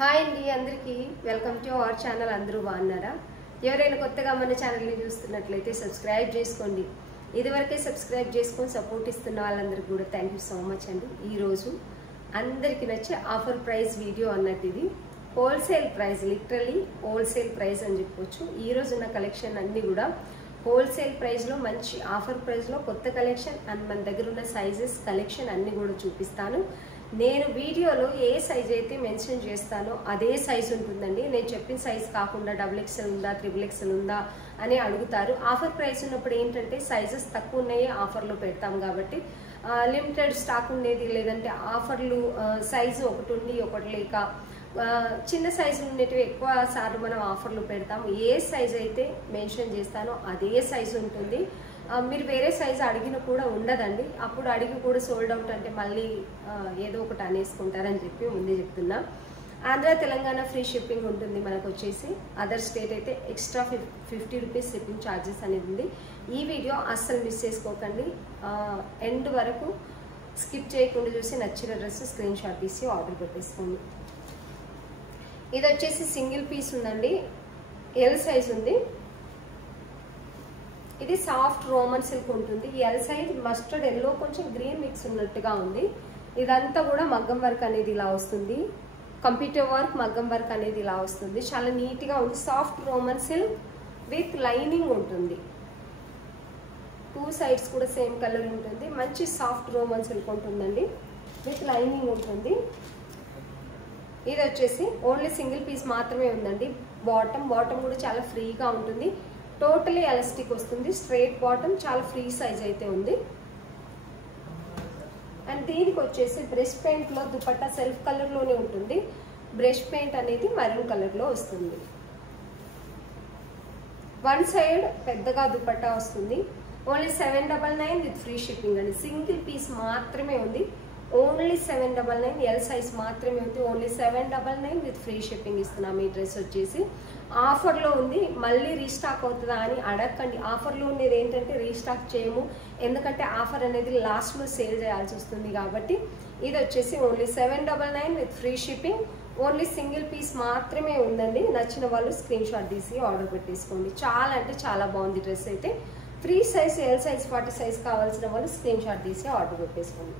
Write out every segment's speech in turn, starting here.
Hi అండి అందరికీ welcome to our channel. అందరూ బాగున్నారా? ఎవరైనా కొత్తగా మన ఛానల్ని చూస్తున్నట్లయితే సబ్స్క్రైబ్ చేసుకోండి. ఇదివరకే సబ్స్క్రైబ్ చేసుకొని సపోర్ట్ ఇస్తున్న వాళ్ళందరికీ కూడా థ్యాంక్ యూ సో మచ్ అండి. ఈరోజు అందరికీ నచ్చే ఆఫర్ ప్రైస్ వీడియో అన్నట్టు ఇది wholesale price, literally wholesale price అని చెప్పొచ్చు. ఈరోజు ఉన్న కలెక్షన్ అన్నీ కూడా హోల్సేల్ ప్రైస్లో మంచి ఆఫర్ ప్రైస్లో కొత్త కలెక్షన్ అండ్ మన దగ్గర ఉన్న సైజెస్ కలెక్షన్ అన్నీ కూడా చూపిస్తాను. నేను వీడియోలో ఏ సైజ్ అయితే మెన్షన్ చేస్తానో అదే సైజ్ ఉంటుందండి. నేను చెప్పిన సైజ్ కాకుండా XXL ఉందా, XXL ఉందా అని అడుగుతారు. ఆఫర్ ప్రైస్ ఉన్నప్పుడు ఏంటంటే సైజెస్ తక్కువ ఉన్నాయి ఆఫర్లో పెడతాం కాబట్టి లిమిటెడ్ స్టాక్ ఉండేది, లేదంటే ఆఫర్లు సైజు ఒకటి ఉండి ఒకటి లేక చిన్న సైజు ఉండేటివి ఎక్కువ సార్లు మనం ఆఫర్లు పెడతాం. ఏ సైజ్ అయితే మెన్షన్ చేస్తానో అదే సైజు ఉంటుంది. మీరు వేరే సైజు అడిగిన కూడా ఉండదండి. అప్పుడు అడిగి కూడా సోల్డ్ అవుట్ అంటే మళ్ళీ ఏదో ఒకటి అనేసుకుంటారని చెప్పి ముందే చెప్తున్నా. ఆంధ్ర తెలంగాణ ఫ్రీ షిప్పింగ్ ఉంటుంది మనకు వచ్చేసి. అదర్ స్టేట్ అయితే ఎక్స్ట్రా 50 రూపీస్ షిప్పింగ్ ఛార్జెస్ అనేది ఉంది. ఈ వీడియో అస్సలు మిస్ చేసుకోకండి, ఎండ్ వరకు స్కిప్ చేయకుండా చూసి నచ్చిన డ్రెస్ స్క్రీన్ షాట్ తీసి ఆర్డర్ పెట్టేసుకోండి. ఇది వచ్చేసి సింగిల్ పీస్ ఉందండి, ఎల్ సైజ్ ఉంది. ఇది సాఫ్ట్ రోమన్ సిల్క్ ఉంటుంది. ఎల్ సైజ్ మస్టర్డ్ ఎల్లో కొంచెం గ్రీన్ మిక్స్ ఉన్నట్టుగా ఉంది. ఇదంతా కూడా మగ్గం వర్క్ అనేది ఇలా వస్తుంది, కంప్యూటర్ వర్క్ మగ్గం వర్క్ అనేది ఇలా వస్తుంది. చాలా నీట్గా ఉంది. Soft Roman silk with lining ఉంటుంది. టూ సైడ్స్ కూడా సేమ్ కలర్ ఉంటుంది. మంచి సాఫ్ట్ రోమన్ సిల్క్ ఉంటుందండి, విత్ లైనింగ్ ఉంటుంది. ఇది వచ్చేసి ఓన్లీ సింగిల్ పీస్ మాత్రమే ఉందండి. బాటమ్ కూడా చాలా ఫ్రీగా ఉంటుంది. టోటలీ ఎలాస్టిక్ వస్తుంది. స్ట్రైట్ బాటమ్, చాలా ఫ్రీ సైజ్ అయితే ఉంది. అండ్ దీనికి వచ్చేసి బ్రష్ పెయింట్ లో దుపట్టా సెల్ఫ్ కలర్ లోనే ఉంటుంది. బ్రష్ పెయింట్ అనేది మరూన్ కలర్ లో వస్తుంది. వన్ సైడ్ పెద్దగా దుపట్టా వస్తుంది. ఓన్లీ 799 విత్ ఫ్రీ షిప్పింగ్ అండి. సింగిల్ పీస్ మాత్రమే ఉంది. ఓన్లీ 799, ఎల్ సైజ్ మాత్రమే ఉంది. ఓన్లీ 799 విత్ ఫ్రీ షిప్పింగ్ ఇస్తున్నాం. ఈ డ్రెస్ వచ్చేసి ఆఫర్లో ఉంది. మళ్ళీ రీస్టాక్ అవుతుందా అని అడగండి. ఆఫర్లో ఉండేది ఏంటంటే రీస్టాక్ చేయము, ఎందుకంటే ఆఫర్ అనేది లాస్ట్లో సేల్ చేయాల్సి వస్తుంది కాబట్టి. ఇది వచ్చేసి only 799 with free shipping. Only single piece మాత్రమే ఉందండి. నచ్చిన వాళ్ళు స్క్రీన్ షాట్ తీసి ఆర్డర్ పెట్టేసుకోండి. చాలా అంటే చాలా బాగుంది డ్రెస్ అయితే. Free size, L size 40 size కావాల్సిన వాళ్ళు స్క్రీన్ షాట్ తీసి ఆర్డర్ పెట్టేసుకోండి.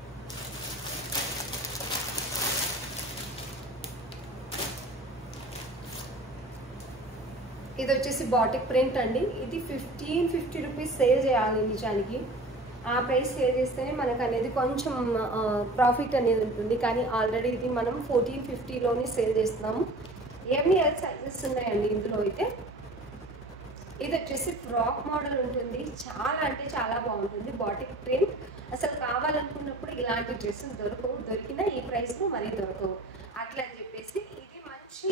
ఇది వచ్చేసి బాటిక్ ప్రింట్ అండి. ఇది 1550 రూపీస్ సేల్ చేయాలి నిజానికి. ఆ ప్రైస్ సేల్ చేస్తేనే మనకు అనేది కొంచెం ప్రాఫిట్ అనేది ఉంటుంది. కానీ ఆల్రెడీ ఇది మనం 1450లోనే సేల్ చేస్తున్నాము. ML సైజెస్ ఉన్నాయండి ఇందులో అయితే. ఇది వచ్చేసి ఫ్రాక్ మోడల్ ఉంటుంది. చాలా అంటే చాలా బాగుంటుంది. బాటిక్ ప్రింట్ అసలు కావాలనుకున్నప్పుడు ఇలాంటి డ్రెస్సులు దొరకవు. దొరికినా ఈ ప్రైస్లో మరీ దొరకవు. అట్లా అని చెప్పేసి ఇది మంచి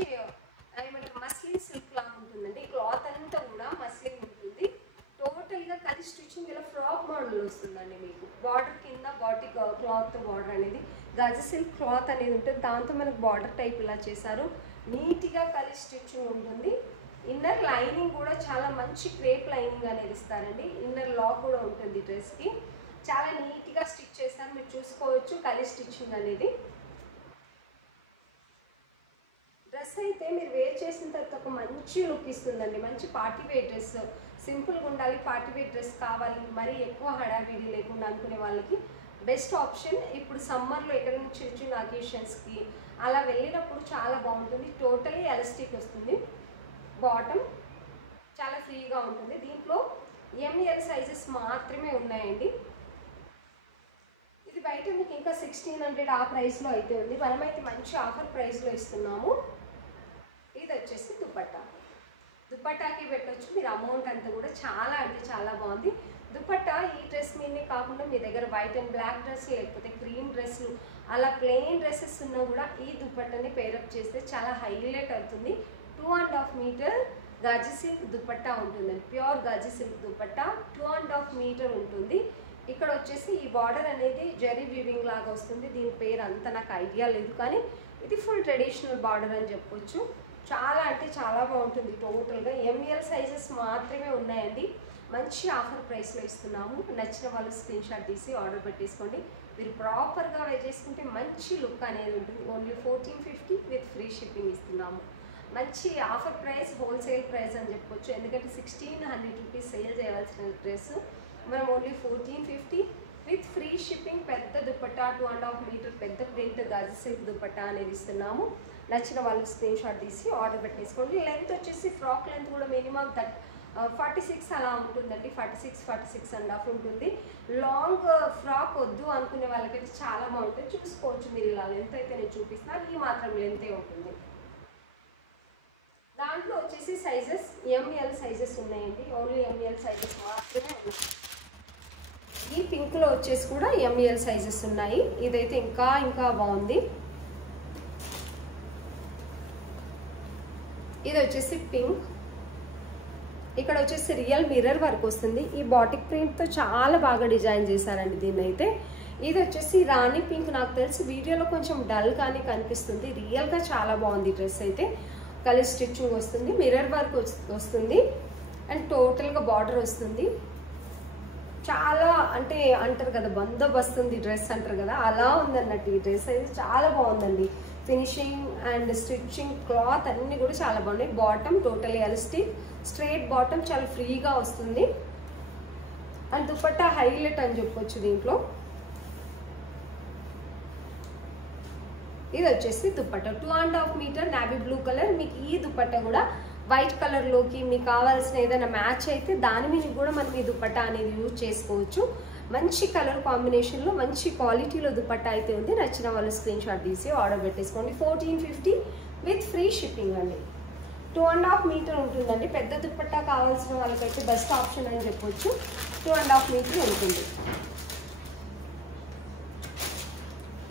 ఏమంటారు మస్లిన్ సిల్క్ లాగా ఉంటుందండి. క్లాత్ అంతా కూడా మస్లిన్ ఉంటుంది. టోటల్గా కలి స్టిచ్చింగ్ ఇలా ఫ్రాక్ మోడల్ వస్తుందండి. మీకు బార్డర్ కింద బాటిక్ క్లాత్ బార్డర్ అనేది గజ సిల్క్ క్లాత్ అనేది ఉంటుంది. దాంతో మనకు బార్డర్ టైప్ ఇలా చేశారు. నీట్గా కలి స్టిచ్చింగ్ ఉంటుంది. ఇన్నర్ లైనింగ్ కూడా చాలా మంచి క్రేప్ లైనింగ్ అనేది ఇస్తారండి. ఇన్నర్ లా కూడా ఉంటుంది డ్రెస్కి. చాలా నీట్గా స్టిచ్ చేస్తారు, మీరు చూసుకోవచ్చు కలి స్టిచ్చింగ్ అనేది. డ్రెస్ అయితే మీరు వేర్ చేసిన తర్వాత ఒక మంచి లుక్ ఇస్తుందండి. మంచి పార్టీ వేర్ డ్రెస్, సింపుల్గా ఉండాలి, పార్టీ వేర్ డ్రెస్ కావాలి, మరీ ఎక్కువ హడావిడి లేకుండా అనుకునే వాళ్ళకి బెస్ట్ ఆప్షన్. ఇప్పుడు సమ్మర్లో ఎక్కడైనా చిన్న చిన్న అకేషన్స్కి అలా వెళ్ళినప్పుడు చాలా బాగుంటుంది. టోటలీ ఎలాస్టిక్ వస్తుంది. బాటమ్ చాలా ఫ్రీగా ఉంటుంది. దీంట్లో ML సైజెస్ మాత్రమే ఉన్నాయండి. ఇది బయట మీకు ఇంకా 1600 ఆ ప్రైస్లో అయితే ఉంది. మనమైతే మంచి ఆఫర్ ప్రైస్లో ఇస్తున్నాము. ఇది వచ్చేసి దుపట్టాకి పెట్టవచ్చు మీరు. అమౌంట్ అంతా కూడా చాలా అంటే చాలా బాగుంది. దుపట్టా ఈ డ్రెస్ మీదనే కాకుండా మీ దగ్గర వైట్ అండ్ బ్లాక్ డ్రెస్ లేకపోతే క్రీమ్ డ్రెస్లు అలా ప్లెయిన్ డ్రెస్సెస్ ఉన్నా కూడా ఈ దుపట్టాని పేరప్ చేస్తే చాలా హైలైట్ అవుతుంది. 2.5 మీటర్ గాజీ సిల్క్ దుపట్టా ఉంటుందండి. Pure Gaji silk dupatta 2.5 metre ఉంటుంది. ఇక్కడ వచ్చేసి ఈ బార్డర్ అనేది జరీ వీవింగ్ లాగా వస్తుంది. దీని పేరు అంతా నాకు ఐడియా లేదు, కానీ ఇది ఫుల్ ట్రెడిషనల్ బార్డర్ అని చెప్పొచ్చు. చాలా అంటే చాలా బాగుంటుంది. టోటల్గా ML సైజెస్ మాత్రమే ఉన్నాయండి. మంచి ఆఫర్ ప్రైస్లో ఇస్తున్నాము. నచ్చిన వాళ్ళు స్క్రీన్ షాట్ తీసి ఆర్డర్ పెట్టేసుకోండి. మీరు ప్రాపర్గా వేర్ చేసుకుంటే మంచి లుక్ అనేది ఉంటుంది. ఓన్లీ 1450 విత్ ఫ్రీ షిప్పింగ్ ఇస్తున్నాము. మంచి ఆఫర్ ప్రైస్, హోల్సేల్ ప్రైస్ అని చెప్పొచ్చు. ఎందుకంటే 1600 రూపీస్ సేల్ చేయాల్సిన డ్రెస్ మనం ఓన్లీ 1450 విత్ ఫ్రీ షిప్పింగ్. పెద్ద దుపట్టా 2.5 మీటర్ పెద్ద ప్రింట్ గజ్ సిల్క్ దుపట్టా అనేది ఇస్తున్నాము. నచ్చిన వాళ్ళు స్క్రీన్ షాట్ తీసి ఆర్డర్ పెట్టేసుకోండి. లెంత్ వచ్చేసి ఫ్రాక్ లెంత్ కూడా మినిమం 46 అలా ఉంటుందండి. 46.5 ఉంటుంది. లాంగ్ ఫ్రాక్ వద్దు అనుకునే వాళ్ళకైతే చాలా బాగుంటుంది. చూసుకోవచ్చు మీరు. ఇలా లెంత్ అయితే నేను చూపిస్తాను. ఈ మాత్రం లెంతే ఉంటుంది. దాంట్లో వచ్చేసి సైజెస్ ఎంఎల్ సైజెస్ ఉన్నాయండి. ఓన్లీ ఎంఎల్ సైజెస్ మాత్రమే ఉన్నాయి. ఈ పింక్లో వచ్చేసి కూడా ఎంఎల్ సైజెస్ ఉన్నాయి. ఇదైతే ఇంకా బాగుంది. ఇది వచ్చేసి పింక్. ఇక్కడ వచ్చేసి రియల్ మిర్రర్ వర్క్ వస్తుంది. ఈ బాటిక్ ప్రింట్తో చాలా బాగా డిజైన్ చేశారండి దీన్ని అయితే. ఇది వచ్చేసి రాణి పింక్. నాకు తెలిసి వీడియోలో కొంచెం డల్ కానీ కనిపిస్తుంది. రియల్గా చాలా బాగుంది డ్రెస్ అయితే. కలర్ స్టిచ్చింగ్ వస్తుంది, మిర్రర్ వర్క్ వస్తుంది అండ్ టోటల్గా బార్డర్ వస్తుంది. చాలా అంటే అంటారు కదా బందోబస్తుంది డ్రెస్ అంటారు కదా, అలా ఉందన్నట్టు ఈ డ్రెస్ అయితే చాలా బాగుందండి. ఫినిషింగ్ అండ్ స్టిచ్చింగ్ క్లాత్ అన్నీ కూడా చాలా బాగున్నాయి. Bottom totally elastic straight bottom చాలా ఫ్రీగా వస్తుంది. అండ్ దుపట్టా హైలైట్ అని చెప్పొచ్చు దీంట్లో. ఇది వచ్చేసి dupatta 2.5 metre navy blue colour. మీకు ఈ దుపట్టా కూడా వైట్ కలర్లోకి మీకు కావాల్సిన ఏదైనా మ్యాచ్ అయితే దాని మీద కూడా మనం ఈ దుపట్టా అనేది యూజ్ చేసుకోవచ్చు. మంచి కలర్ కాంబినేషన్లో మంచి క్వాలిటీలో దుపట్టా అయితే ఉంది. నచ్చిన వాళ్ళు స్క్రీన్ షాట్ తీసి ఆర్డర్ పెట్టేసుకోండి. 1450 విత్ ఫ్రీ షిప్పింగ్ అండి. 2.5 మీటర్ ఉంటుందండి. పెద్ద దుపట్టా కావాల్సిన వాళ్ళకైతే బెస్ట్ ఆప్షన్ అని చెప్పొచ్చు. 2.5 మీటర్ ఉంటుంది.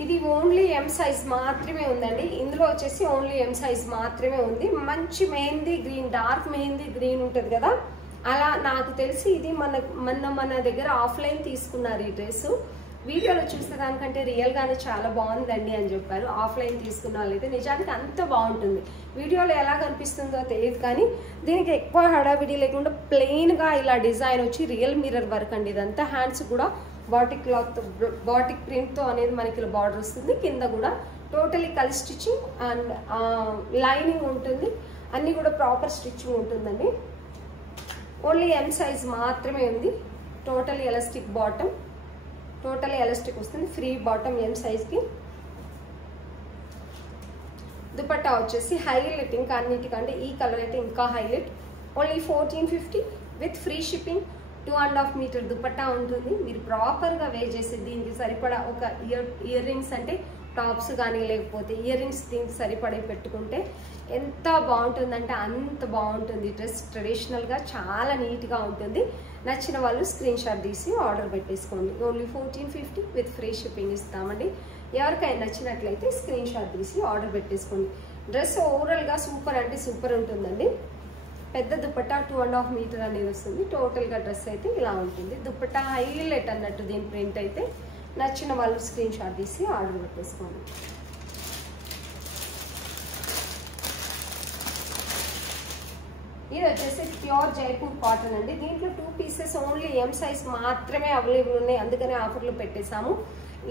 ఇది ఓన్లీ ఎం సైజ్ మాత్రమే ఉందండి. ఇందులో వచ్చేసి ఓన్లీ ఎం సైజ్ మాత్రమే ఉంది. మంచి mehndi green, dark mehndi green ఉంటుంది కదా, అలా నాకు తెలిసి ఇది మన దగ్గర ఆఫ్లైన్ తీసుకున్నారు ఈ డ్రెస్. వీడియోలో చూస్తే దానికంటే రియల్గానే చాలా బాగుందండి అని చెప్పారు. ఆఫ్లైన్ తీసుకున్న వాళ్ళైతే నిజానికి అంత బాగుంటుంది. వీడియోలో ఎలా కనిపిస్తుందో తెలియదు కానీ దీనికి ఎక్కువ హడావిడి లేకుండా ప్లెయిన్గా ఇలా డిజైన్ వచ్చి రియల్ మిర్రర్ వర్క్ అండి. ఇదంతా హ్యాండ్స్ కూడా బాటిక్ క్లాత్ బాటిక్ ప్రింట్తో అనేది మనకి ఇలా బార్డర్ వస్తుంది. కింద కూడా totally colour stitching and lining ఉంటుంది. అన్నీ కూడా ప్రాపర్ స్టిచ్చింగ్ ఉంటుందండి. ఓన్లీ ఎం సైజ్ మాత్రమే ఉంది. Total elastic bottom, total elastic వస్తుంది. ఫ్రీ బాటమ్ ఎం సైజ్కి. దుపట్టా వచ్చేసి హైలైట్, ఇంకా అన్నిటికంటే ఈ కలర్ అయితే ఇంకా highlight. Only 1450 with free shipping. 2.5 metre dupatta ఉంటుంది. మీరు ప్రాపర్గా వేర్ చేసి దీనికి సరిపడా ఒక ఇయర్ రింగ్స్ అంటే టాప్స్ కానీ లేకపోతే ఇయర్ రింగ్స్ దీనికి సరిపడే పెట్టుకుంటే ఎంత బాగుంటుందంటే అంత బాగుంటుంది. డ్రెస్ ట్రెడిషనల్గా చాలా నీట్గా ఉంటుంది. నచ్చిన వాళ్ళు స్క్రీన్ షాట్ తీసి ఆర్డర్ పెట్టేసుకోండి. ఓన్లీ 1450 విత్ ఫ్రీ షిప్పింగ్ ఇస్తామండి. ఎవరికైనా నచ్చినట్లయితే స్క్రీన్ షాట్ తీసి ఆర్డర్ పెట్టేసుకోండి. డ్రెస్ ఓవరాల్గా సూపర్ అంటే సూపర్ ఉంటుందండి. పెద్ద దుపట్టా 2.5 మీటర్ అనేది వస్తుంది. టోటల్గా డ్రెస్ అయితే ఇలా ఉంటుంది. దుపట్టా హైలైట్ అన్నట్టు దీని ప్రింట్ అయితే. నచ్చిన వాళ్ళు స్క్రీన్ షాట్ తీసి ఆర్డర్ పెట్టేసుకోండి. ఇది వచ్చేసి ప్యూర్ జైపూర్ కాటన్ అండి. దీంట్లో 2 పీసెస్ ఓన్లీ ఎం సైజ్ మాత్రమే అవైలబుల్ ఉన్నాయి. అందుకనే ఆఫర్లో పెట్టేశాము.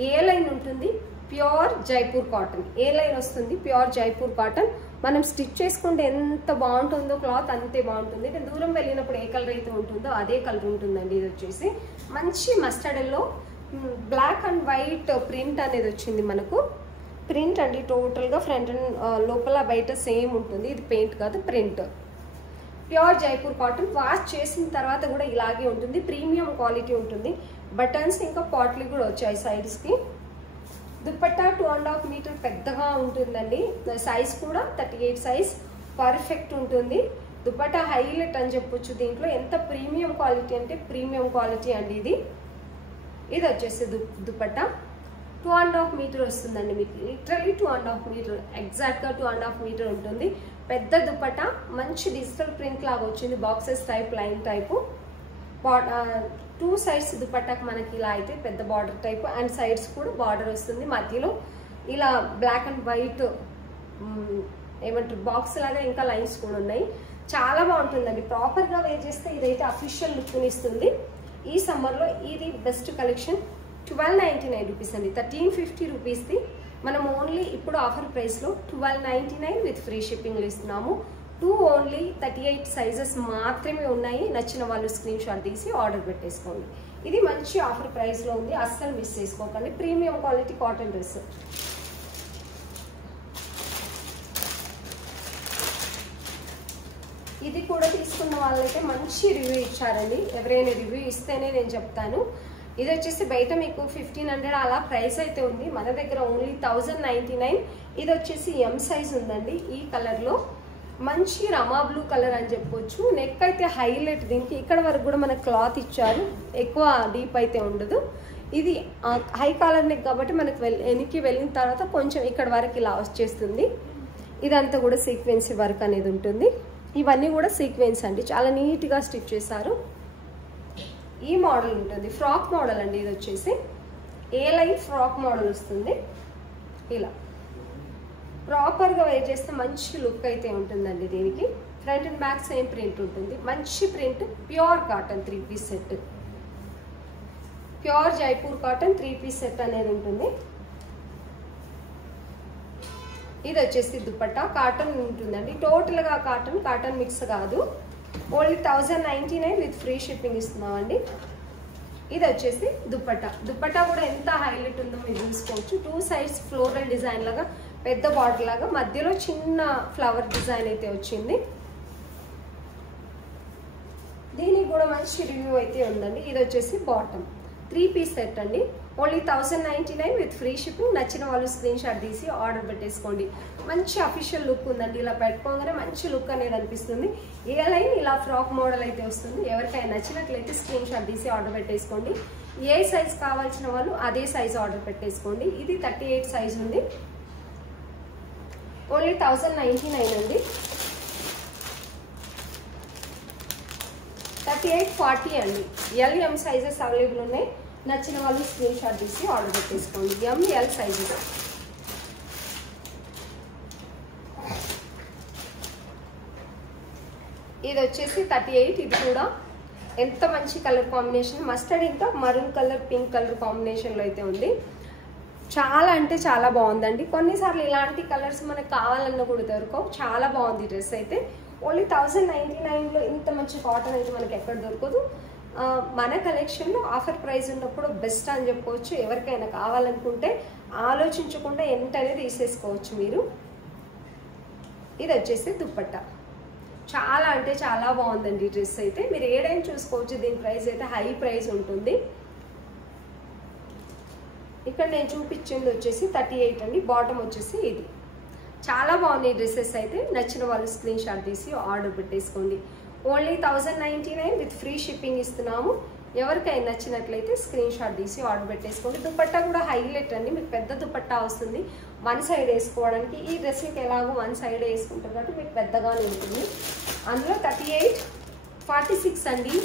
ఏ లైన్ ఉంటుంది, ప్యూర్ జైపూర్ కాటన్. ఏ లైన్ వస్తుంది, ప్యూర్ జైపూర్ కాటన్. మనం స్టిచ్ చేసుకుంటే ఎంత బాగుంటుందో క్లాత్ అంతే బాగుంటుంది. దూరం వెళ్ళినప్పుడు ఏ కలర్ అయితే ఉంటుందో అదే కలర్ ఉంటుందండి. ఇది వచ్చేసి మంచి మస్టర్డ్లో బ్లాక్ అండ్ వైట్ ప్రింట్ అనేది వచ్చింది మనకు. ప్రింట్ అండి టోటల్గా ఫ్రంట్ అండ్ లోపల బయట సేమ్ ఉంటుంది. ఇది పెయింట్ కాదు, print. Pure Jaipur cotton. Wash చేసిన తర్వాత కూడా ఇలాగే ఉంటుంది. ప్రీమియం క్వాలిటీ ఉంటుంది. బటన్స్ ఇంకా పాట్లీ కూడా వచ్చాయి సైడ్స్కి. దుపట్టా 2.5 మీటర్ పెద్దగా ఉంటుందండి. సైజ్ కూడా 38 సైజ్ పర్ఫెక్ట్ ఉంటుంది. దుపట్టా హైలైట్ అని చెప్పొచ్చు. దీంట్లో ఎంత ప్రీమియం క్వాలిటీ అంటే ప్రీమియం క్వాలిటీ అండి ఇది. ఇది వచ్చేసి దుపట్టా 2.5 మీటర్ వస్తుందండి. మీకు లిటరలీ 2.5 మీటర్, ఎగ్జాక్ట్గా 2.5 మీటర్ ఉంటుంది. పెద్ద దుపట్టా మంచి డిజిటల్ ప్రింట్ లాగా వచ్చింది. Boxes type, line type. 2 sides దుపట్టాకి మనకి ఇలా అయితే పెద్ద బార్డర్ టైప్ అండ్ సైడ్స్ కూడా బార్డర్ వస్తుంది. మధ్యలో ఇలా బ్లాక్ అండ్ వైట్ ఏమంటారు బాక్స్ లాగా ఇంకా లైన్స్ కూడా ఉన్నాయి. చాలా బాగుంటుందండి. ప్రాపర్గా వేర్ చేస్తే ఇదైతే అఫీషియల్ లుక్ని ఇస్తుంది. ఈ సమ్మర్లో ఇది బెస్ట్ కలెక్షన్. 1299 రూపీస్ అండి. 1350 రూపీస్ది మనం ఓన్లీ ఇప్పుడు ఆఫర్ ప్రైస్లో 1299 విత్ ఫ్రీ షిప్పింగ్లో ఇస్తున్నాము. 2 ఓన్లీ 38 సైజెస్ మాత్రమే ఉన్నాయి. నచ్చిన వాళ్ళు స్క్రీన్ షాట్ తీసి ఆర్డర్ పెట్టేసుకోండి. ఇది మంచి ఆఫర్ ప్రైస్లో ఉంది, అస్సలు మిస్ చేసుకోకండి. Premium quality cotton dress. ఇది కూడా తీసుకున్న వాళ్ళైతే మంచి రివ్యూ ఇచ్చారండి. ఎవరైనా రివ్యూ ఇస్తేనే నేను చెప్తాను. ఇది వచ్చేసి బయట మీకు 1500 అలా ప్రైస్ అయితే ఉంది, మన దగ్గర ఓన్లీ 1099. ఇది వచ్చేసి ఎం సైజ్ ఉందండి. ఈ కలర్లో మంచి రమా బ్లూ కలర్ అని చెప్పొచ్చు. నెక్ అయితే హైలైట్, దీనికి ఇక్కడ వరకు కూడా మనకు క్లాత్ ఇచ్చారు, ఎక్కువ డీప్ అయితే ఉండదు. ఇది హై కాలర్ నెక్ కాబట్టి మనకు వెనక్కి వెళ్ళిన తర్వాత కొంచెం ఇక్కడ వరకు ఇలా వచ్చేస్తుంది. ఇదంతా కూడా సీక్వెన్సీ వర్క్ అనేది ఉంటుంది. ఇవన్నీ కూడా సీక్వెన్స్ అండి, చాలా నీట్గా స్టిచ్ చేశారు. ఈ మోడల్ ఉంటుంది, ఫ్రాక్ మోడల్ అండి. ఇది వచ్చేసి ఏ లైన్ ఫ్రాక్ మోడల్ వస్తుంది. ఇలా ప్రాపర్గా వేర్ చేస్తే మంచి లుక్ అయితే ఉంటుందండి. దీనికి front and back same print ఉంటుంది, మంచి print. Pure cotton 3 piece set, pure Jaipur cotton 3 piece set అనేది ఉంటుంది. ఇది వచ్చేసి దుపట్టా కాటన్ ఉంటుందండి, టోటల్గా కాటన్ మిక్స్ కాదు. ఓన్లీ 1099 విత్ ఫ్రీ షిప్పింగ్ ఇస్తున్నామండి. ఇది వచ్చేసి దుపట్టా కూడా ఎంత హైలైట్ ఉందో మీరు చూసుకోవచ్చు. 2 సైడ్స్ ఫ్లోరల్ డిజైన్ లాగా, పెద్ద బార్డర్ లాగా, మధ్యలో చిన్న ఫ్లవర్ డిజైన్ అయితే వచ్చింది. దీనికి కూడా మంచి రివ్యూ అయితే ఉందండి. ఇది వచ్చేసి బాటమ్ 3 పీస్ సెట్ అండి. Only 1099 with free shipping. నచ్చిన వాళ్ళు స్క్రీన్ షాట్ తీసి ఆర్డర్ పెట్టేసుకోండి. మంచి అఫీషియల్ లుక్ ఉందండి. ఇలా పెట్టుకోగానే మంచి లుక్ అనేది అనిపిస్తుంది. ఏ లైన్ ఇలా ఫ్రాక్ మోడల్ అయితే వస్తుంది. ఎవరికైనా నచ్చినట్లయితే స్క్రీన్ షాట్ తీసి ఆర్డర్ పెట్టేసుకోండి. ఏ సైజ్ కావాల్సిన వాళ్ళు అదే సైజ్ ఆర్డర్ పెట్టేసుకోండి. ఇది 38 సైజ్ ఉంది, ఓన్లీ 1099 అండి. 38, 40 అండి. LM సైజెస్ అవైలబుల్ ఉన్నాయి. నచ్చిన వాళ్ళు స్క్రీన్ షాట్ తీసి ఆర్డర్ పెట్టేసుకోండి. ML sizes. ఇది వచ్చేసి 38. ఇది కూడా ఎంత మంచి కలర్ కాంబినేషన్, మస్టర్డ్ ఇంకా మరూన్ కలర్, పింక్ కలర్ కాంబినేషన్లో అయితే ఉంది. చాలా అంటే చాలా బాగుందండి. కొన్నిసార్లు ఇలాంటి కలర్స్ మనకు కావాలన్నా కూడా దొరకవు. చాలా బాగుంది డ్రెస్ అయితే. ఓన్లీ 1099లో ఇంత మంచి కాటన్ అయితే మనకి ఎక్కడ దొరకదు. మన కలెక్షన్లో ఆఫర్ ప్రైస్ ఉన్నప్పుడు బెస్ట్ అని చెప్పుకోవచ్చు. ఎవరికైనా కావాలనుకుంటే ఆలోచించకుండా వెంటనే తీసేసుకోవచ్చు మీరు. ఇది వచ్చేసి దుపట్టా. చాలా అంటే చాలా బాగుందండి డ్రెస్ అయితే. మీరు ఏడైనా చూసుకోవచ్చు. దీని ప్రైస్ అయితే హై ప్రైస్ ఉంటుంది. ఇక్కడ నేను చూపించింది వచ్చేసి 38 అండి. బాటమ్ వచ్చేసి ఇది. చాలా బాగున్నాయి డ్రెస్సెస్ అయితే. నచ్చిన వాళ్ళు స్క్రీన్ షాట్ తీసి ఆర్డర్ పెట్టేసుకోండి. ఓన్లీ 1099 విత్ ఫ్రీ షిప్పింగ్ ఇస్తున్నాము. ఎవరికైనా నచ్చినట్లయితే స్క్రీన్ షాట్ తీసి ఆర్డర్ పెట్టేసుకోండి. దుపట్టా కూడా హైలైట్ అండి. మీకు పెద్ద దుపట్టా వస్తుంది, 1 సైడ్ వేసుకోవడానికి. ఈ డ్రెస్కి ఎలాగో 1 సైడ్ వేసుకుంటారు కాబట్టి మీకు పెద్దగానే ఉంటుంది. అందులో 38, 46 అండి.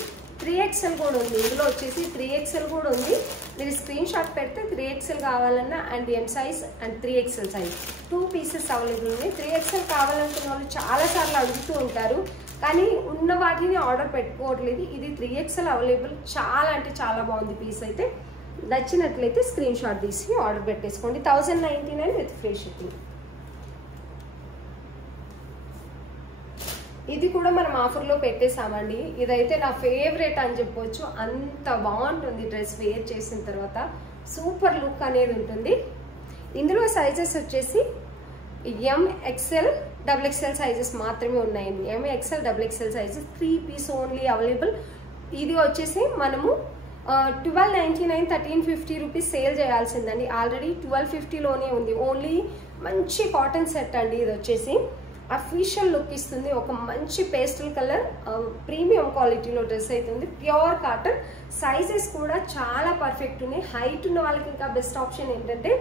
3XL కూడా ఉంది. ఇందులో వచ్చేసి 3XL కూడా ఉంది. మీరు స్క్రీన్ షాట్ పెడితే 3XL కావాలన్నా and M size and 3XL size 2 pieces available ఉన్నాయి. 3XL కావాలనుకున్న వాళ్ళు చాలాసార్లు అడుగుతూ ఉంటారు, కానీ ఉన్న వాటిని ఆర్డర్ పెట్టుకోవట్లేదు. ఇది 3XL అవైలబుల్. చాలా అంటే చాలా బాగుంది పీస్ అయితే. నచ్చినట్లయితే స్క్రీన్ షాట్ తీసి ఆర్డర్ పెట్టేసుకోండి. 1099 విత్ ఫ్రీ షిప్పింగ్. ఇది కూడా మనం ఆఫర్లో పెట్టేసామండి. ఇదైతే నా ఫేవరెట్ అని చెప్పొచ్చు. అంత బాగుంటుంది డ్రెస్ వేర్ చేసిన తర్వాత. సూపర్ లుక్ అనేది ఉంటుంది. ఇందులో సైజెస్ వచ్చేసి MXL, XXL సైజెస్ మాత్రమే ఉన్నాయండి. MXL, XXL sizes 3 piece only available. ఇది వచ్చేసి మనము 1299, 1350 రూపీస్ సేల్ చేయాల్సిందండి. ఆల్రెడీ 1250లోనే ఉంది. ఓన్లీ మంచి కాటన్ సెట్ అండి. ఇది వచ్చేసి అఫీషియల్ లుక్ ఇస్తుంది. ఒక మంచి పేస్టల్ కలర్ ప్రీమియం క్వాలిటీలో డ్రెస్ అవుతుంది. Pure cotton. సైజెస్ కూడా చాలా పర్ఫెక్ట్ ఉన్నాయి. హైట్ ఉన్న వాళ్ళకి ఇంకా బెస్ట్ ఆప్షన్ ఏంటంటే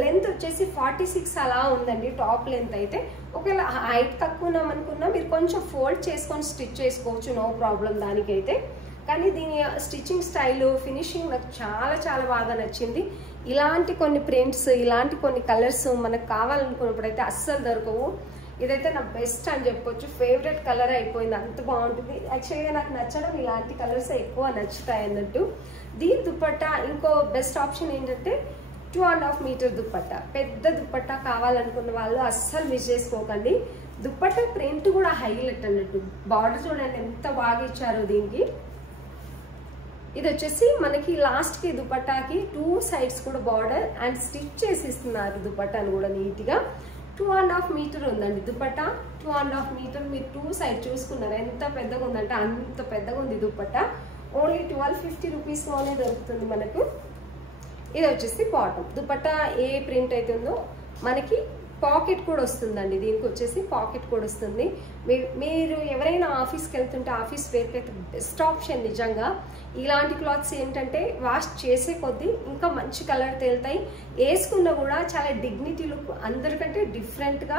లెంత్ వచ్చేసి 46 అలా ఉందండి టాప్ లెంత్ అయితే. ఒకవేళ హైట్ తక్కువ ఉన్నామనుకున్నా మీరు కొంచెం ఫోల్డ్ చేసుకొని స్టిచ్ చేసుకోవచ్చు, నో ప్రాబ్లం దానికైతే. కానీ దీని స్టిచ్చింగ్ స్టైల్, ఫినిషింగ్ నాకు చాలా చాలా బాగా నచ్చింది. ఇలాంటి కొన్ని ప్రింట్స్, ఇలాంటి కొన్ని కలర్స్ మనకు కావాలనుకున్నప్పుడు అయితే అస్సలు దొరకవు. ఇదైతే నా బెస్ట్ అని చెప్పొచ్చు. ఫేవరెట్ కలర్ అయిపోయింది, అంత బాగుంటుంది. యాక్చువల్గా నాకు నచ్చడం ఇలాంటి కలర్స్ ఎక్కువ నచ్చుతాయి అన్నట్టు. దీని దుపట్టా ఇంకో బెస్ట్ ఆప్షన్ ఏంటంటే 2.5 మీటర్ దుపట్టా. పెద్ద దుపట్టా కావాలనుకున్న వాళ్ళు అస్సలు మిస్ చేసుకోకండి. దుపట్టా ప్రింట్ కూడా హైలైట్ అన్నట్టు. బార్డర్ చూడండి ఎంత బాగా ఇచ్చారో దీనికి. ఇది వచ్చేసి మనకి లాస్ట్కి దుపట్టాకి 2 సైడ్స్ కూడా బార్డర్ అండ్ స్టిచ్ చేసి ఇస్తున్నారు దుపట్టాను కూడా నీట్గా. 2.5 మీటర్ ఉందండి దుపట్టా. 2.5 మీటర్. మీరు 2 సైడ్ చూసుకున్నారు ఎంత పెద్దగా ఉందంటే అంత పెద్దగా ఉంది దుపట్టా. ఓన్లీ 1250 రూపీస్లోనే దొరుకుతుంది మనకు. ఇది వచ్చేసి బాటమ్. దుపట్టా ఏ ప్రింట్ అయితే ఉందో మనకి పాకెట్ కూడా వస్తుందండి. దీనికి వచ్చేసి పాకెట్ కూడా వస్తుంది. మీరు ఎవరైనా ఆఫీస్కి వెళ్తుంటే ఆఫీస్ వేర్కి అయితే బెస్ట్ ఆప్షన్ నిజంగా. ఇలాంటి క్లాత్స్ ఏంటంటే వాష్ చేసే కొద్దీ ఇంకా మంచి కలర్ తేలుతాయి. వేసుకున్నా కూడా చాలా డిగ్నిటీ లుక్, అందరికంటే డిఫరెంట్గా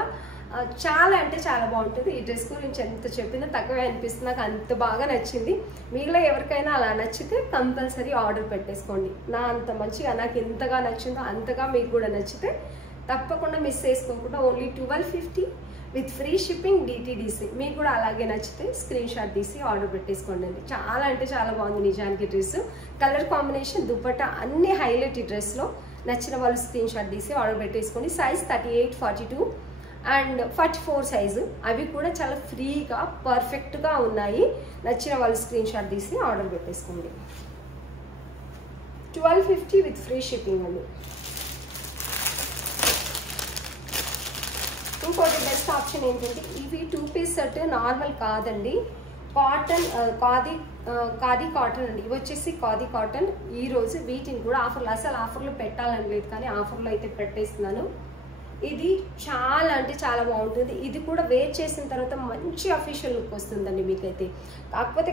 చాలా అంటే చాలా బాగుంటుంది. ఈ డ్రెస్ గురించి ఎంత చెప్పినా తక్కువే అనిపిస్తుంది. నాకు అంత బాగా నచ్చింది. మీలో ఎవరికైనా అలా నచ్చితే కంపల్సరీ ఆర్డర్ పెట్టేసుకోండి. అంత మంచిగా నాకు ఎంతగా నచ్చిందో అంతగా మీకు కూడా నచ్చితే తప్పకుండా మిస్ చేసుకోకుండా only 1250 with free shipping DTDC. మీకు కూడా అలాగే నచ్చితే స్క్రీన్ షాట్ తీసి ఆర్డర్ పెట్టేసుకోండి అండి. చాలా అంటే చాలా బాగుంది నిజానికి డ్రెస్. కలర్ కాంబినేషన్, దుపట్టా అన్ని హైలైట్ ఈ డ్రెస్లో. నచ్చిన వాళ్ళు స్క్రీన్ షాట్ తీసి ఆర్డర్ పెట్టేసుకోండి. Size 38, 42 and 44 size. అవి కూడా చాలా ఫ్రీగా పర్ఫెక్ట్గా ఉన్నాయి. నచ్చిన వాళ్ళు స్క్రీన్ షాట్ తీసి ఆర్డర్ పెట్టేసుకోండి. 1250 విత్ ఫ్రీ షిప్పింగ్ అండి. ఇంకోటి బెస్ట్ ఆప్షన్ ఏంటంటే ఇవి 2 పీస్ సెట్ నార్మల్ కాదండి, కాటన్ ఖాదీ కాటన్ అండి. ఇవి వచ్చేసి ఖాదీ కాటన్. ఈరోజు వీటిని కూడా ఆఫర్లు, అసలు ఆఫర్లు పెట్టాలని లేదు కానీ ఆఫర్లో అయితే పెట్టేస్తున్నాను. ఇది చాలా అంటే చాలా బాగుంటుంది. ఇది కూడా వేర్ చేసిన తర్వాత మంచి అఫీషియల్ లుక్ వస్తుందండి మీకైతే. కాకపోతే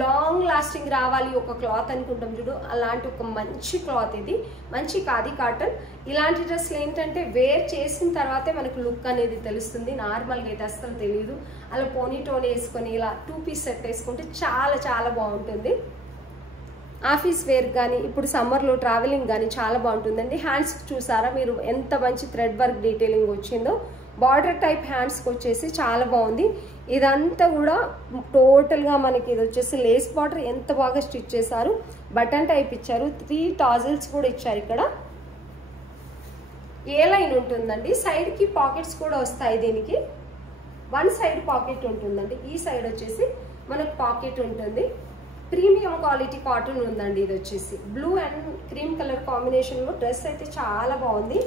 లాంగ్ లాస్టింగ్ రావాలి ఒక క్లాత్ అనుకుంటాం చూడు, అలాంటి ఒక మంచి క్లాత్ ఇది. మంచి ఖాదీ కాటన్. ఇలాంటి డ్రెస్సులు ఏంటంటే వేర్ చేసిన తర్వాతే మనకు లుక్ అనేది తెలుస్తుంది. నార్మల్గా అయితే అస్సలు తెలియదు. అలా పోనీటోన్ వేసుకొని ఇలా 2 పీస్ సెట్ వేసుకుంటే చాలా చాలా బాగుంటుంది. ఆఫీస్ వేర్ కానీ ఇప్పుడు సమ్మర్లో ట్రావెలింగ్ కానీ చాలా బాగుంటుందండి. హ్యాండ్స్ చూసారా మీరు ఎంత మంచి థ్రెడ్ వర్క్ డీటెయిలింగ్ వచ్చిందో. బార్డర్ టైప్ హ్యాండ్స్కి వచ్చేసి చాలా బాగుంది. ఇదంతా కూడా టోటల్గా మనకి ఇది వచ్చేసి లేస్ బార్డర్ ఎంత బాగా స్టిచ్ చేశారు. బటన్ టైప్ ఇచ్చారు. 3 టాజిల్స్ కూడా ఇచ్చారు. ఇక్కడ ఏ లైన్ ఉంటుందండి. సైడ్కి పాకెట్స్ కూడా వస్తాయి. దీనికి 1 సైడ్ పాకెట్ ఉంటుందండి. ఈ సైడ్ వచ్చేసి మనకు పాకెట్ ఉంటుంది. ప్రీమియం క్వాలిటీ కాటన్ ఉందండి. ఇది వచ్చేసి బ్లూ అండ్ క్రీమ్ కలర్ కాంబినేషన్లో డ్రెస్ అయితే చాలా బాగుంది.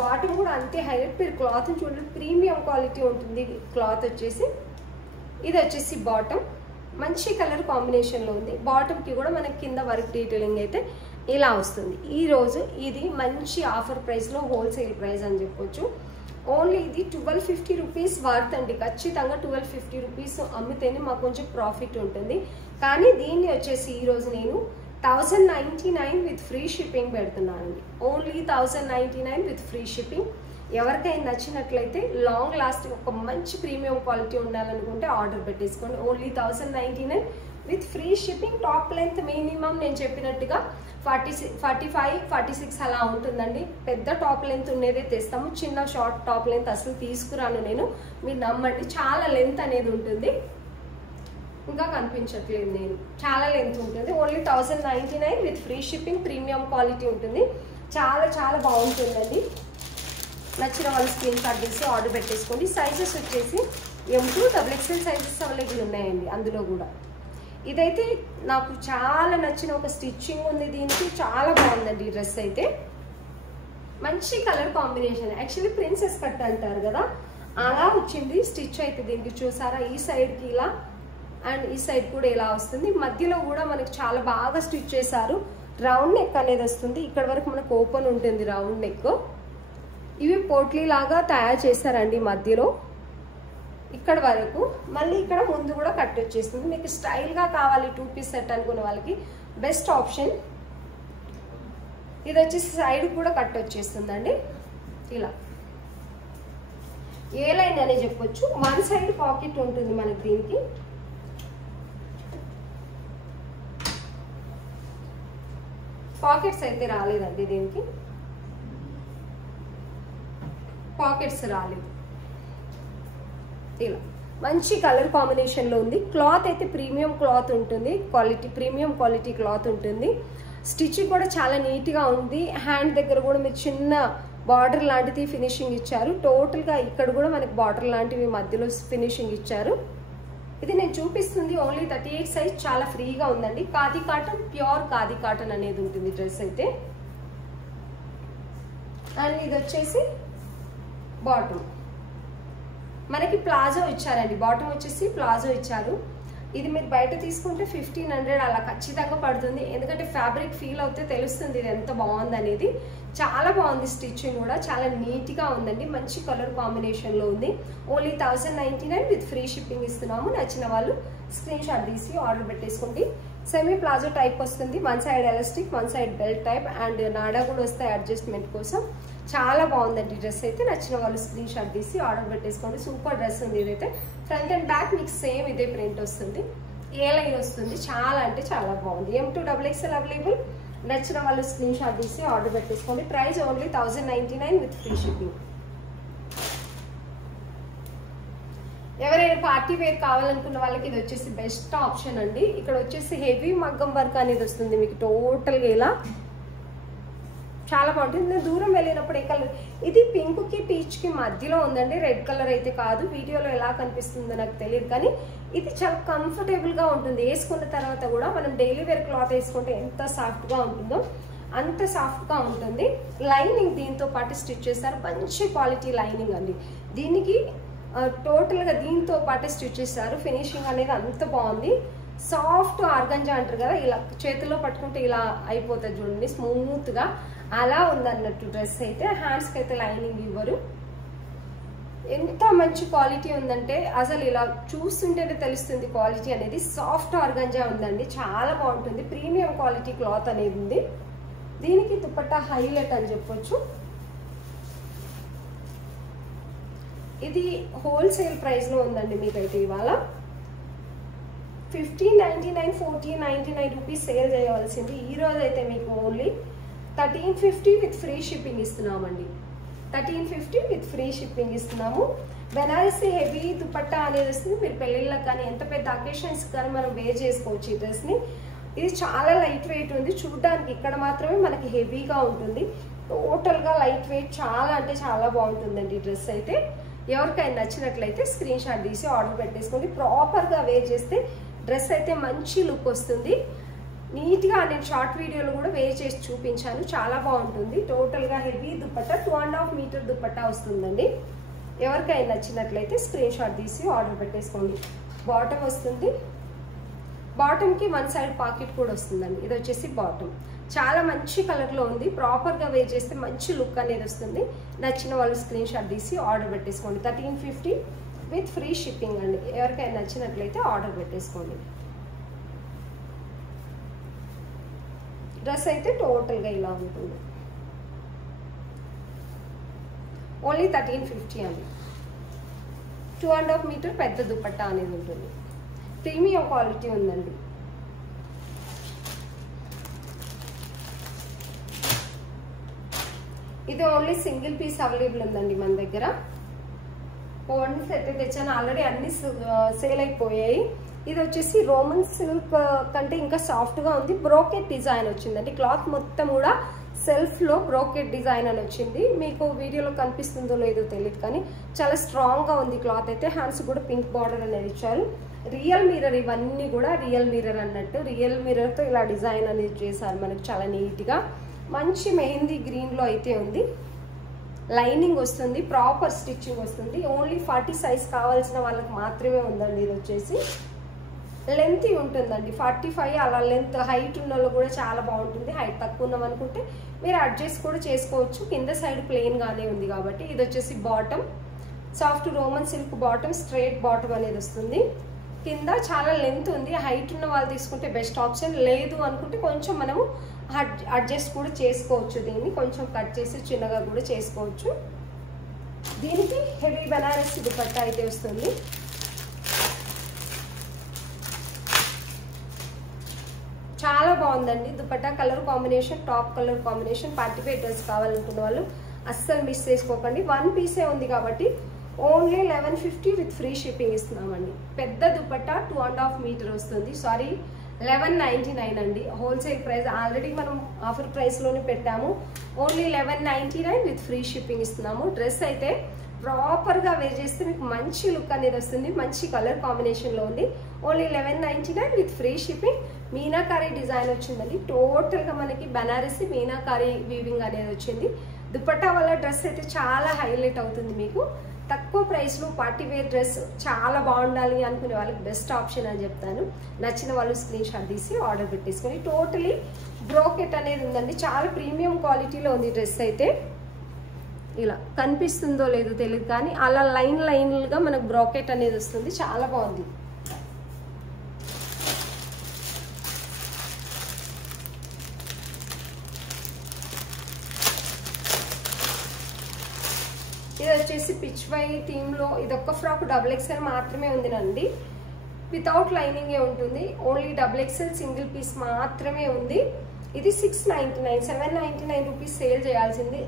బాటమ్ కూడా అంతే హైలైట్. మీరు క్లాత్ చూడండి ప్రీమియం క్వాలిటీ ఉంటుంది క్లాత్ వచ్చేసి. ఇది వచ్చేసి బాటమ్ మంచి కలర్ కాంబినేషన్లో ఉంది. బాటమ్కి కూడా మనకి కింద వర్క్ డీటెయిలింగ్ అయితే ఇలా వస్తుంది. ఈరోజు ఇది మంచి ఆఫర్ ప్రైస్లో హోల్సేల్ ప్రైస్ అని చెప్పొచ్చు. ఓన్లీ ఇది 1250 రూపీస్ వర్త్ అండి. ఖచ్చితంగా 1250 రూపీస్ అమ్మితేనే మాకు కొంచెం ప్రాఫిట్ ఉంటుంది. కానీ దీన్ని వచ్చేసి ఈరోజు నేను 1099 విత్ ఫ్రీ షిప్పింగ్ పెడుతున్నానండి. Only 1099 with free shipping. ఎవరికైనా నచ్చినట్లయితే లాంగ్ లాస్టింగ్ ఒక మంచి ప్రీమియం క్వాలిటీ ఉండాలనుకుంటే ఆర్డర్ పెట్టేసుకోండి. Only 1099 with free shipping. Top length minimum నేను చెప్పినట్టుగా 45, 46 అలా ఉంటుందండి. పెద్ద టాప్ లెంత్ ఉండేదే తెస్తాము. చిన్న షార్ట్ టాప్ లెంత్ అసలు తీసుకురాను నేను. మీరు నమ్మండి చాలా లెంత్ అనేది ఉంటుంది. ఇంకా కనిపించట్లేదు నేను. చాలా లెంత్ ఉంటుంది. Only 1099 with free shipping. Premium quality ఉంటుంది. చాలా చాలా బాగుంటుందండి. నచ్చిన వాళ్ళు స్క్రీన్ షాట్ తీసి ఆర్డర్ పెట్టేసుకోండి. సైజెస్ వచ్చేసి M2 XXL సైజెస్ అవైలబుల్ ఉన్నాయండి అందులో కూడా. ఇదైతే నాకు చాలా నచ్చిన ఒక స్టిచ్చింగ్ ఉంది. దీనికి చాలా బాగుందండి ఈ డ్రెస్ అయితే. మంచి colour combination. Actually princess cut అంటారు కదా, అలా వచ్చింది స్టిచ్ అయితే. దీనికి చూసారా ఈ సైడ్కి ఇలా అండ్ ఈ సైడ్ కూడా ఇలా వస్తుంది. మధ్యలో కూడా మనకి చాలా బాగా స్టిచ్ చేశారు. రౌండ్ నెక్ అనేది వస్తుంది. ఇక్కడ వరకు మనకు ఓపెన్ ఉంటుంది రౌండ్ నెక్. ఇవి పోట్లీ లాగా తయారు చేశారండి మధ్యలో ఇక్కడ వరకు. మళ్ళీ ఇక్కడ ముందు కూడా కట్ వచ్చేస్తుంది. మీకు స్టైల్గా కావాలి 2 పీస్ సెట్ అనుకునే వాళ్ళకి బెస్ట్ ఆప్షన్. ఇది వచ్చేసి సైడ్ కూడా కట్ వచ్చేస్తుందండి ఇలా. ఏ లైన్ అనే చెప్పొచ్చు. 1 సైడ్ పాకెట్ ఉంటుంది మనకి. దీనికి పాకెట్స్ అయితే రాలేదండి. దీనికి పాకెట్స్ రాలేదు. ఇలా మంచి కలర్ కాంబినేషన్లో ఉంది. క్లాత్ అయితే ప్రీమియం క్లాత్ ఉంటుంది. ప్రీమియం క్వాలిటీ క్లాత్ ఉంటుంది. స్టిచ్చింగ్ కూడా చాలా నీట్గా ఉంది. హ్యాండ్ దగ్గర కూడా మీరు చిన్న బార్డర్ లాంటిది ఫినిషింగ్ ఇచ్చారు. టోటల్గా ఇక్కడ కూడా మనకి బార్డర్ లాంటివి మధ్యలో ఫినిషింగ్ ఇచ్చారు. ఇది నేను చూపిస్తుంది ఓన్లీ 38 సైజ్, చాలా ఫ్రీగా ఉందండి. Khadi cotton, pure khadi cotton అనేది ఉంటుంది డ్రెస్ అయితే. అండ్ ఇది వచ్చేసి బాటమ్, మనకి ప్లాజో ఇచ్చారండి. బాటమ్ వచ్చేసి ప్లాజో ఇచ్చారు. ఇది మీరు బయట తీసుకుంటే 1500 అలా ఖచ్చితంగా పడుతుంది. ఎందుకంటే ఫ్యాబ్రిక్ ఫీల్ అవుతే తెలుస్తుంది ఇది ఎంత బాగుంది అనేది. చాలా బాగుంది, స్టిచ్చింగ్ కూడా చాలా నీట్గా ఉందండి. మంచి కలర్ కాంబినేషన్లో ఉంది. ఓన్లీ 1099 విత్ ఫ్రీ షిప్పింగ్ ఇస్తున్నాము. నచ్చిన వాళ్ళు స్క్రీన్ షాట్ తీసి ఆర్డర్ పెట్టేసుకోండి. సెమీ ప్లాజో టైప్ వస్తుంది. One side elastic, one side belt type and నాడా కూడా వస్తాయి అడ్జస్ట్మెంట్ కోసం. చాలా బాగుందండి డ్రెస్ అయితే. నచ్చిన వాళ్ళు స్క్రీన్ షాట్ తీసి ఆర్డర్ పెట్టేసుకోండి. సూపర్ డ్రెస్ ఉంది ఇదైతే. ఫ్రంట్ అండ్ బ్యాక్ మీకు సేమ్ ఇదే ప్రింట్ వస్తుంది. ఏ లైన్ వస్తుంది. చాలా అంటే చాలా బాగుంది. M2 XXL available. నచ్చిన వాళ్ళు స్క్రీన్ షాట్ తీసి ఆర్డర్ పెట్టేసుకోండి. Price only 1099 with free shipping. ఎవరైనా పార్టీ వేర్ కావాలనుకున్న వాళ్ళకి ఇది వచ్చేసి బెస్ట్ ఆప్షన్ అండి. ఇక్కడ వచ్చేసి హెవీ మగ్గం వర్క్ అనేది వస్తుంది మీకు టోటల్గా ఇలా. చాలా బాగుంటుంది. నేను దూరం వెళ్ళినప్పుడు ఏ కలర్, ఇది పింక్ కి పీచ్ కి మధ్యలో ఉందండి. రెడ్ కలర్ అయితే కాదు. వీడియోలో ఎలా కనిపిస్తుందో నాకు తెలియదు, కానీ ఇది చాలా కంఫర్టబుల్ గా ఉంటుంది. వేసుకున్న తర్వాత కూడా మనం డైలీ వేర్ క్లాత్ వేసుకుంటే ఎంత సాఫ్ట్ గా ఉంటుందో అంత సాఫ్ట్ గా ఉంటుంది. లైనింగ్ దీంతో పాటు స్టిచ్ చేస్తారు. మంచి క్వాలిటీ లైనింగ్ అండి. దీనికి టోటల్ గా దీంతో పాటు స్టిచ్ చేస్తారు. ఫినిషింగ్ అనేది అంత బాగుంది. సాఫ్ట్ ఆర్గంజా అంటారు కదా, ఇలా చేతిలో పట్టుకుంటే ఇలా అయిపోతుంది చూడండి, స్మూత్ గా అలా ఉందన్నట్టు డ్రెస్ అయితే. హ్యాండ్స్ కి అయితే లైనింగ్ ఇవ్వరు. ఎంత మంచి క్వాలిటీ ఉందంటే అసలు ఇలా చూస్తుంటేనే తెలుస్తుంది క్వాలిటీ అనేది. సాఫ్ట్ ఆర్గంజా ఉందండి, చాలా బాగుంటుంది. ప్రీమియం క్వాలిటీ క్లాత్ అనేది ఉంది. దీనికి దుపట్టా హైలైట్ అని చెప్పొచ్చు. ఇది హోల్సేల్ ప్రైస్ లో ఉందండి మీకైతే ఇవాళ 1599 1499 రూపీస్ సేల్ చేయవలసింది. ఈ రోజు అయితే మీకు ఓన్లీ 1350 విత్ ఫ్రీ షిప్పింగ్ ఇస్తున్నామండి. 1350 విత్ ఫ్రీ షిప్పింగ్ ఇస్తున్నాము. బెనారసీ హెవీ దుపట్టా అనేది వస్తుంది. మీరు పెళ్ళిళ్ళకి కానీ ఎంత పెద్ద అకేషన్స్ కానీ మనం వేర్ చేసుకోవచ్చు ఈ డ్రెస్ని. ఇది చాలా లైట్ వెయిట్ ఉంది. చూడడానికి ఇక్కడ మాత్రమే మనకి హెవీగా ఉంటుంది. టోటల్గా లైట్ వెయిట్, చాలా అంటే చాలా బాగుంటుందండి ఈ డ్రెస్ అయితే. ఎవరికైనా నచ్చినట్లయితే స్క్రీన్ షాట్ తీసి ఆర్డర్ పెట్టేసుకోండి. ప్రాపర్గా వేర్ చేస్తే డ్రెస్ అయితే మంచి లుక్ వస్తుంది. నీట్గా నేను షార్ట్ వీడియోలో కూడా వేర్ చేసి చూపించాను, చాలా బాగుంటుంది. టోటల్గా హెవీ దుపట్టా, 2.5 మీటర్ దుపట్టా వస్తుందండి. ఎవరికైనా నచ్చినట్లయితే స్క్రీన్ షాట్ తీసి ఆర్డర్ పెట్టేసుకోండి. బాటమ్ వస్తుంది. బాటమ్కి వన్ సైడ్ పాకెట్ కూడా వస్తుందండి. ఇది వచ్చేసి బాటమ్. చాలా మంచి కలర్లో ఉంది. ప్రాపర్గా వేర్ చేస్తే మంచి లుక్ అనేది వస్తుంది. నచ్చిన వాళ్ళు స్క్రీన్ షాట్ తీసి ఆర్డర్ పెట్టేసుకోండి. 1350 విత్ ఫ్రీ షిప్పింగ్ అండి. ఎవరికైనా నచ్చినట్లయితే ఆర్డర్ పెట్టేసుకోండి. డ్రెస్ అయితే టోటల్గా ఇలా ఉంటుంది. ఓన్లీ 1350 అండి. 2.5 మీటర్ పెద్ద దుపట్టా అనేది ఉంటుంది. ప్రీమియం క్వాలిటీ ఉందండి. ఇది ఓన్లీ సింగిల్ పీస్ అవైలబుల్ ఉందండి మన దగ్గర. వన్ సెట్ తెచ్చాను, ఆల్రెడీ అన్ని సేల్ అయిపోయాయి. ఇది వచ్చేసి రోమన్ సిల్క్ కంటే ఇంకా సాఫ్ట్గా ఉంది. బ్రోకెట్ డిజైన్ వచ్చిందండి. క్లాత్ మొత్తం కూడా సెల్ఫ్లో బ్రోకెట్ డిజైన్ అని వచ్చింది. మీకు వీడియోలో కనిపిస్తుందో లేదో తెలియదు, కానీ చాలా స్ట్రాంగ్గా ఉంది క్లాత్ అయితే. హ్యాండ్స్ కూడా పింక్ బార్డర్ అనేది ఇచ్చారు. రియల్ మిర్రర్, ఇవన్నీ కూడా రియల్ మిర్రర్ అన్నట్టు. రియల్ మిర్రర్తో ఇలా డిజైన్ అనేది చేశారు మనకు చాలా నీట్గా. మంచి మెహందీ గ్రీన్లో అయితే ఉంది. లైనింగ్ వస్తుంది, ప్రాపర్ స్టిచ్చింగ్ వస్తుంది. ఓన్లీ 40 సైజ్ కావాల్సిన వాళ్ళకి మాత్రమే ఉందండి. ఇది వచ్చేసి లెంత్ ఉంటుందండి 45 అలా. లెంత్ హైట్ ఉన్న వాళ్ళు కూడా చాలా బాగుంటుంది. హైట్ తక్కువ ఉన్నాం అనుకుంటే మీరు అడ్జస్ట్ కూడా చేసుకోవచ్చు. కింద సైడ్ ప్లెయిన్ గానే ఉంది కాబట్టి. ఇది వచ్చేసి bottom, soft Roman silk bottom, straight bottom అనేది వస్తుంది. కింద చాలా లెంత్ ఉంది. హైట్ ఉన్న వాళ్ళు తీసుకుంటే బెస్ట్ ఆప్షన్. లేదు అనుకుంటే కొంచెం మనము అడ్జస్ట్ కూడా చేసుకోవచ్చు. దీన్ని కొంచెం కట్ చేసి చిన్నగా కూడా చేసుకోవచ్చు. దీనికి హెవీ బనారసి దుపట్టా అయితే వస్తుంది. చాలా బాగుందండి dupatta. Colour combination, top colour combination. Party wear dress కావాలనుకున్న వాళ్ళు అస్సలు మిస్ చేసుకోకండి. 1 పీసే ఉంది కాబట్టి ఓన్లీ 1150 విత్ ఫ్రీ షిప్పింగ్ ఇస్తున్నామండి. పెద్ద దుపట్టా 2.5 మీటర్ వస్తుంది. సారీ, 1199 అండి హోల్సేల్ ప్రైస్. ఆల్రెడీ మనం ఆఫర్ ప్రైస్లోనే పెట్టాము. ఓన్లీ 1199 విత్ ఫ్రీ షిప్పింగ్ ఇస్తున్నాము. డ్రెస్ అయితే ప్రాపర్గా వేర్ చేస్తే మీకు మంచి లుక్ అనేది వస్తుంది. మంచి కలర్ కాంబినేషన్లో ఉంది. Only 1199 with free shipping. Meenakari design వచ్చిందండి. టోటల్గా మనకి బనారసి మీనాకారీ వీవింగ్ అనేది వచ్చింది. దుపట్టా వల్ల డ్రెస్ అయితే చాలా హైలైట్ అవుతుంది. మీకు తక్కువ ప్రైస్లో పార్టీ వేర్ డ్రెస్ చాలా బాగుండాలి అనుకునే వాళ్ళకి బెస్ట్ ఆప్షన్ అని చెప్తాను. నచ్చిన వాళ్ళు స్క్రీన్ షాట్ తీసి ఆర్డర్ పెట్టేసుకొని. టోటలీ బ్రోకెట్ అనేది ఉందండి. చాలా ప్రీమియం క్వాలిటీలో ఉంది డ్రెస్ అయితే. ఇలా కనిపిస్తుందో లేదో తెలియదు కానీ అలా లైన్లుగా మనకు బ్రోకెట్ అనేది వస్తుంది. చాలా బాగుంది. ఇది వచ్చేసి పిచ్ వై థీమ్లో ఇదొక్క ఫ్రాక్ XXL మాత్రమే ఉందినండి. వితౌట్ లైనింగే ఉంటుంది. ఓన్లీ XXL సింగిల్ పీస్ మాత్రమే ఉంది. ఇది 699 799 రూపీస్ సేల్ చేయాల్సింది.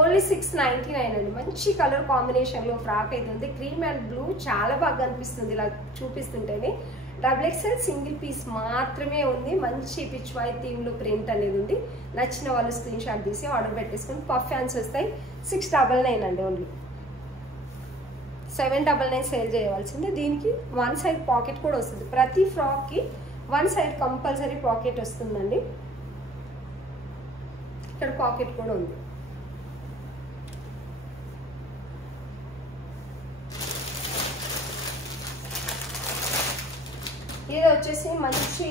ఓన్లీ 699 అండి. మంచి కలర్ కాంబినేషన్లో ఫ్రాక్ అయితే ఉంది. క్రీమ్ అండ్ బ్లూ చాలా బాగా కనిపిస్తుంది ఇలా చూపిస్తుంటేనే. XXL సింగిల్ పీస్ మాత్రమే ఉంది. మంచి పిచ్ వై థీమ్లో ప్రింట్ అనేది ఉంది. నచ్చిన వాళ్ళు స్క్రీన్ షాట్ తీసి ఆర్డర్ పెట్టేసుకొని పఫ్ ఫ్యాన్స్ వస్తాయి. 699 అండి. ఓన్లీ 799 సేల్ చేయవలసింది. దీనికి వన్ సైడ్ పాకెట్ కూడా వస్తుంది. ప్రతి ఫ్రాక్కి వన్ సైడ్ కంపల్సరీ పాకెట్ వస్తుందండి. ఇక్కడ పాకెట్ కూడా ఉంది. ఇది వచ్చేసి మంచి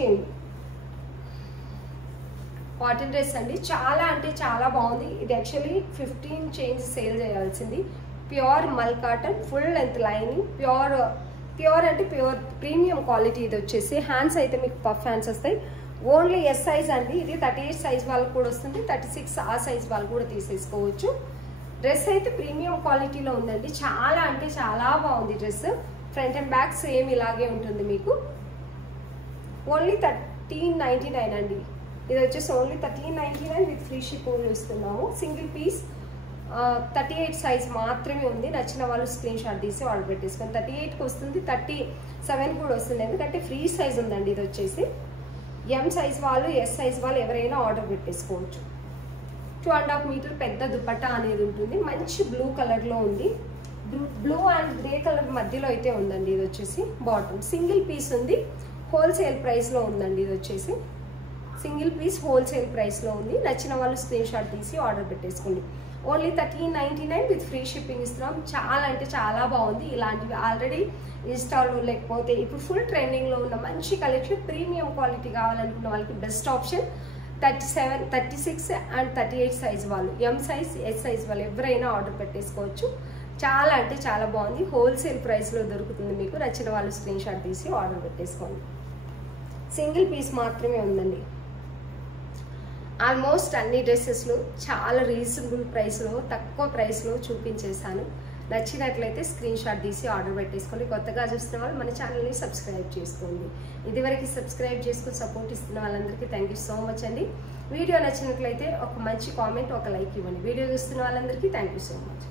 కాటన్ డ్రెస్ అండి. చాలా అంటే చాలా బాగుంది. ఇది యాక్చువల్లీ 15 చేంజ్ సేల్ చేయాల్సింది. ప్యూర్ మల్ cotton, full length lining, pure అంటే ప్యూర్ ప్రీమియం క్వాలిటీ. ఇది వచ్చేసి హ్యాండ్స్ అయితే మీకు పఫ్ హ్యాండ్స్ వస్తాయి. ఓన్లీ ఎస్ సైజ్ అండి. ఇది 38 సైజ్ వాళ్ళకు కూడా వస్తుంది. 36 ఆ సైజ్ వాళ్ళు కూడా తీసేసుకోవచ్చు. డ్రెస్ అయితే ప్రీమియం క్వాలిటీలో ఉందండి. చాలా అంటే చాలా బాగుంది dress. Front and back same ఇలాగే ఉంటుంది మీకు. ఓన్లీ 1399 అండి. ఇది వచ్చేసి ఓన్లీ 1399 విత్ ఫ్రీ షిప్పింగ్ ఇస్తున్నాము. సింగిల్ పీస్ 38 సైజ్ మాత్రమే ఉంది. నచ్చిన వాళ్ళు స్క్రీన్ షాట్ తీసి ఆర్డర్ పెట్టేసుకొని. 38కి వస్తుంది, 37 కూడా వస్తుంది. ఎందుకంటే ఫ్రీ సైజ్ ఉందండి. ఇది వచ్చేసి ఎం సైజ్ వాళ్ళు, ఎస్ సైజ్ వాళ్ళు ఎవరైనా ఆర్డర్ పెట్టేసుకోవచ్చు. 2.5 మీటర్ పెద్ద దుపట్టా అనేది ఉంటుంది. మంచి బ్లూ కలర్లో ఉంది. బ్లూ అండ్ గ్రే కలర్ మధ్యలో అయితే ఉందండి. ఇది వచ్చేసి బాటమ్ సింగిల్ పీస్ ఉంది. హోల్సేల్ ప్రైస్లో ఉందండి. ఇది వచ్చేసి సింగిల్ పీస్ హోల్సేల్ ప్రైస్లో ఉంది. నచ్చిన వాళ్ళు స్క్రీన్ షాట్ తీసి ఆర్డర్ పెట్టేసుకోండి. ఓన్లీ 1399 విత్ ఫ్రీ షిప్పింగ్ ఇస్తున్నాం. చాలా అంటే చాలా బాగుంది. ఇలాంటివి ఆల్రెడీ ఇన్స్టాల్లో లేకపోతే ఇప్పుడు ఫుల్ ట్రెండింగ్లో ఉన్న మంచి కలెక్షన్, ప్రీమియం క్వాలిటీ కావాలనుకున్న వాళ్ళకి బెస్ట్ ఆప్షన్. 37, 36 అండ్ 38 సైజ్ వాళ్ళు, ఎం సైజ్, ఎస్ సైజ్ వాళ్ళు ఎవరైనా ఆర్డర్ పెట్టేసుకోవచ్చు. చాలా అంటే చాలా బాగుంది. హోల్సేల్ ప్రైస్లో దొరుకుతుంది మీకు. నచ్చిన వాళ్ళు స్క్రీన్ షాట్ తీసి ఆర్డర్ పెట్టేసుకోండి. సింగిల్ పీస్ మాత్రమే ఉందండి. ఆల్మోస్ట్ అన్ని డ్రెస్సెస్లో చాలా రీజనబుల్ ప్రైస్లో, తక్కువ ప్రైస్లో చూపించేశాను. నచ్చినట్లయితే స్క్రీన్ షాట్ తీసి ఆర్డర్ పెట్టేసుకోండి. కొత్తగా చూస్తున్న వాళ్ళు మన ఛానల్ని సబ్స్క్రైబ్ చేసుకోండి. ఇదివరకు సబ్స్క్రైబ్ చేసుకుని సపోర్ట్ ఇస్తున్న వాళ్ళందరికీ థ్యాంక్ యూ సో మచ్ అండి. వీడియో నచ్చినట్లయితే ఒక మంచి కామెంట్, ఒక లైక్ ఇవ్వండి. వీడియో చూస్తున్న వాళ్ళందరికీ థ్యాంక్ యూ సో మచ్.